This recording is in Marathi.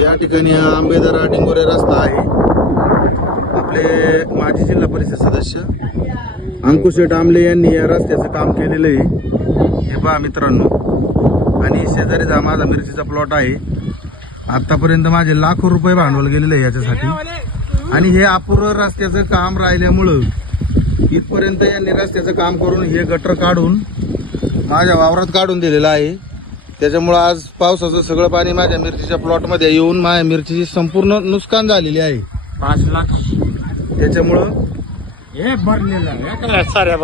या ठिकाणी हा आंबेदरा डिंगोरे रस्ता आहे. आपले माजी जिल्हा परिषद सदस्य अंकुश शेठ आमले यांनी या रस्त्याचं काम केलेलं आहे. हे पहा मित्रांनो. आणि शेजारीचा माझा मिरचीचा प्लॉट आहे. आतापर्यंत माझे लाखो रुपये भांडवल गेलेलं आहे याच्यासाठी. आणि हे अपूर्ण रस्त्याचं काम राहिल्यामुळं इथपर्यंत यांनी रस्त्याचं काम करून हे गटर काढून माझ्या वावरात काढून दिलेलं आहे. त्याच्यामुळं आज पावसाचं सगळं पाणी माझ्या मिरचीच्या प्लॉटमध्ये येऊन माझ्या मिरचीची संपूर्ण नुकसान झालेली आहे. पाच लाख. त्याच्यामुळं हे भरलेलं आहे. साऱ्या